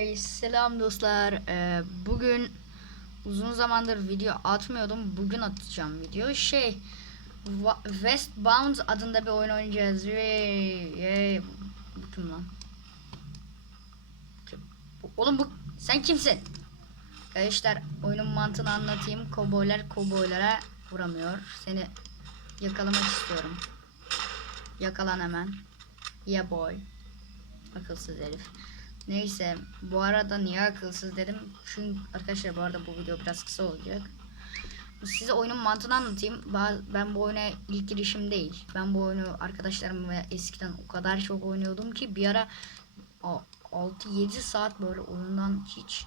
Hey selam dostlar. Ee, bugün uzun zamandır video atmıyordum. Bugün atacağım video. Şey Westbound adında bir oyun oynayacağız. Yay, yay. Bu kim lan? Kim? Oğlum bu sen kimsin? Arkadaşlar oyunun mantığını anlatayım. Kovboylar kovboylara vuramıyor. Seni yakalamak istiyorum. Yakalan hemen. Yeah boy. Akılsız herif. Neyse bu arada niye akılsız dedim. Çünkü arkadaşlar bu arada bu video biraz kısa olacak. Size oyunun mantığını anlatayım. Ben bu oyuna ilk girişim değil. Ben bu oyunu arkadaşlarımla eskiden o kadar çok oynuyordum ki bir ara a- 6-7 saat böyle oyundan hiç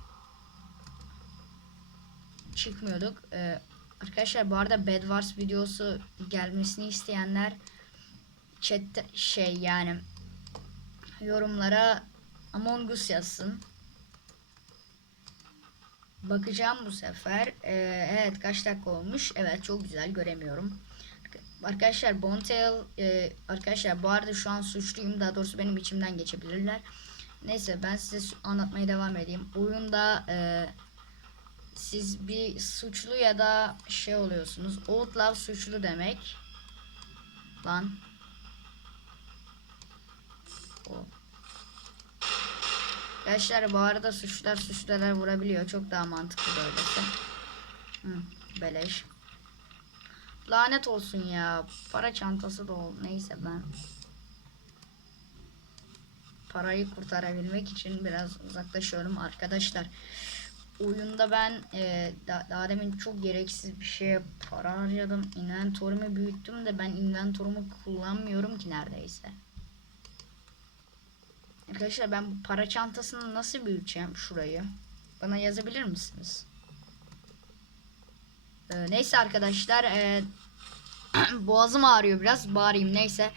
çıkmıyorduk. Ee, arkadaşlar bu arada Bed Wars videosu gelmesini isteyenler chat şey yani yorumlara Among Us yazsın. Bakacağım bu sefer. Ee, evet kaç dakika olmuş? Evet çok güzel göremiyorum. Arkadaşlar Bontail e, arkadaşlar bu arada şu an suçluyum. Daha doğrusu benim içimden geçebilirler. Neyse ben size anlatmaya devam edeyim. Oyunda e, siz bir suçlu ya da şey oluyorsunuz. Outlaw suçlu demek. Lan. O. Arkadaşlar bu arada suçlular suçlular vurabiliyor. Çok daha mantıklı böylesi. Hı, beleş. Lanet olsun ya. Para çantası da ol. Neyse ben. Parayı kurtarabilmek için biraz uzaklaşıyorum arkadaşlar. Oyunda ben e, da, daha demin çok gereksiz bir şeye para harcadım. Inventory'mi büyüttüm de ben inventory'mu kullanmıyorum ki neredeyse. Arkadaşlar ben bu para çantasını nasıl büyüteceğim şurayı? Bana yazabilir misiniz? Ee, neyse arkadaşlar ee, boğazım ağrıyor biraz bağırayım neyse.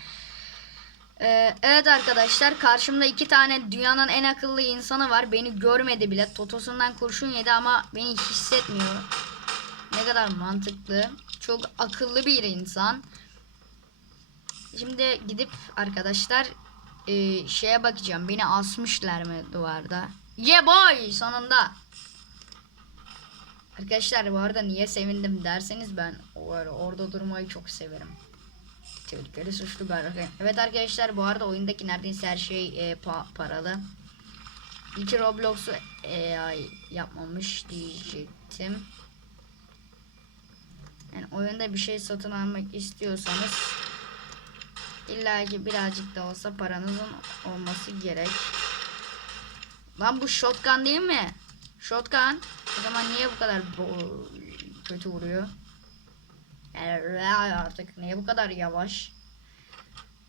Ee, evet arkadaşlar karşımda iki tane dünyanın en akıllı insanı var. Beni görmedi bile. Totosundan kurşun yedi ama beni hissetmiyor. Ne kadar mantıklı. Çok akıllı bir insan. Şimdi gidip arkadaşlar e, şeye bakacağım. Beni asmışlar mı duvarda? Yeah boy sonunda. Arkadaşlar bu arada niye sevindim derseniz ben or- orada durmayı çok severim. Tehlikeli suçlu galiba. Evet arkadaşlar bu arada oyundaki neredeyse her şey e, pa- paralı. İki Roblox'u AI yapmamış diyecektim. Yani oyunda bir şey satın almak istiyorsanız İlla ki birazcık da olsa paranızın olması gerek. Lan bu shotgun değil mi? Shotgun. O zaman niye bu kadar kötü vuruyor? Yani artık niye bu kadar yavaş?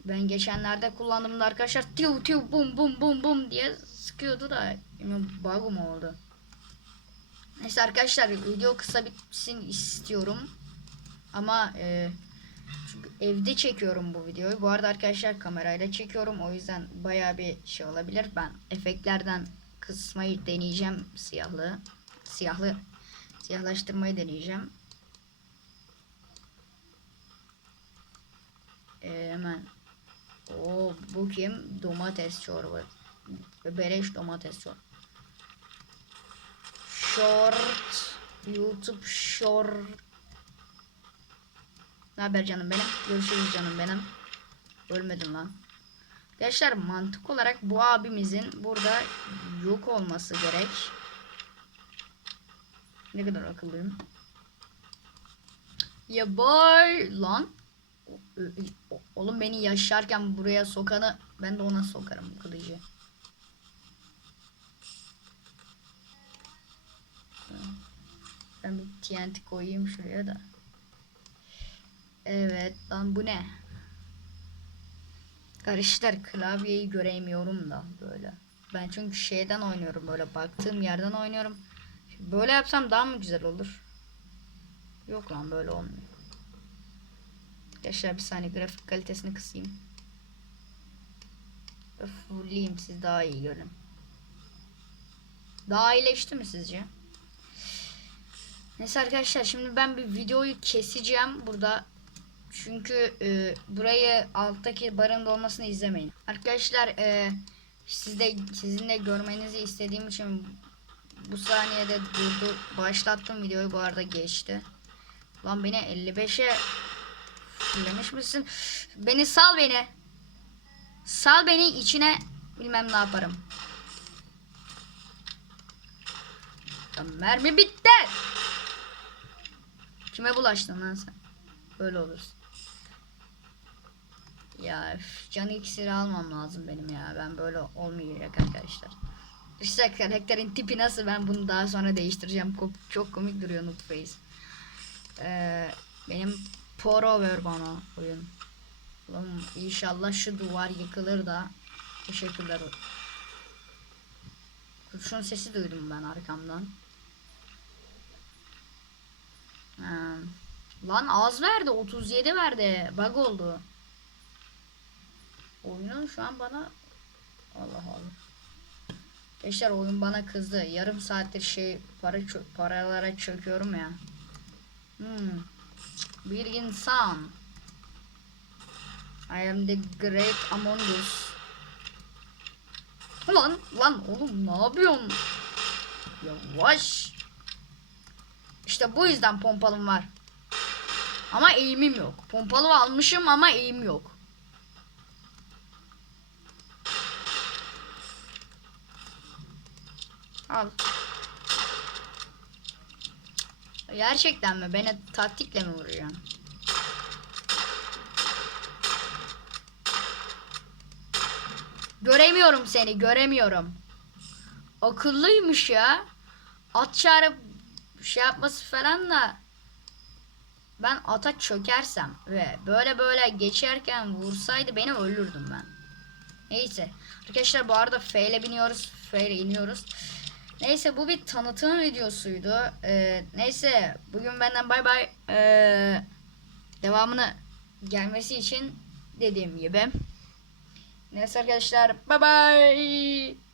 Ben geçenlerde kullandığımda arkadaşlar tiu tiu bum bum bum bum diye sıkıyordu da bug mı oldu? Neyse arkadaşlar video kısa bitsin istiyorum. Ama e, çünkü evde çekiyorum bu videoyu. Bu arada arkadaşlar kamerayla çekiyorum. O yüzden baya bir şey olabilir. Ben efektlerden kısmayı deneyeceğim siyahlı. Siyahlı siyahlaştırmayı deneyeceğim. Ee, hemen o bu kim? Domates çorba. Beleş domates çorba. Short YouTube short ne haber canım benim? Görüşürüz canım benim. Ölmedim lan. Arkadaşlar mantık olarak bu abimizin burada yok olması gerek. Ne kadar akıllıyım. Ya boy lan. Oğlum beni yaşarken buraya sokanı ben de ona sokarım kılıcı. Ben bir TNT koyayım şuraya da. Evet lan bu ne? Karışlar klavyeyi göremiyorum da böyle. Ben çünkü şeyden oynuyorum böyle baktığım yerden oynuyorum. Böyle yapsam daha mı güzel olur? Yok lan böyle olmuyor. Yaşar bir saniye grafik kalitesini kısayım. Fulleyim siz daha iyi görün. Daha iyileşti mi sizce? Neyse arkadaşlar şimdi ben bir videoyu keseceğim burada. Çünkü e, burayı alttaki barın dolmasını izlemeyin. Arkadaşlar e, Siz de sizin de görmenizi istediğim için bu saniyede durdu başlattım videoyu bu arada geçti. Lan beni 55'e fullemiş misin? Beni sal beni. Sal beni içine bilmem ne yaparım. Ya mermi bitti. Kime bulaştın lan sen? Böyle olursun. Ya üf, can iksiri almam lazım benim ya. Ben böyle olmayacak arkadaşlar. İşte karakterin tipi nasıl ben bunu daha sonra değiştireceğim. Çok komik duruyor Nutface. Ee, benim poro ver bana oyun. Oğlum inşallah şu duvar yıkılır da teşekkürler. Kurşun sesi duydum ben arkamdan. Ha. Lan az verdi 37 verdi. Bug oldu. Oyunun şu an bana Allah Allah. Gençler oyun bana kızdı. Yarım saattir şey para paralara çöküyorum ya. Hmm. Bir insan. I am the great Among Us. Lan lan oğlum ne yapıyorsun? Yavaş. İşte bu yüzden pompalım var. Ama eğimim yok. Pompalı almışım ama eğim yok. Al. Gerçekten mi? Beni taktikle mi vuruyorsun? Göremiyorum seni, göremiyorum. Akıllıymış ya. At çağırıp şey yapması falan da ben ata çökersem ve böyle böyle geçerken vursaydı beni öldürdüm ben. Neyse. Arkadaşlar bu arada F ile biniyoruz. F ile iniyoruz. Neyse bu bir tanıtım videosuydu. Ee, neyse bugün benden bay bay. Ee, devamını gelmesi için dediğim gibi. Neyse arkadaşlar bay bay.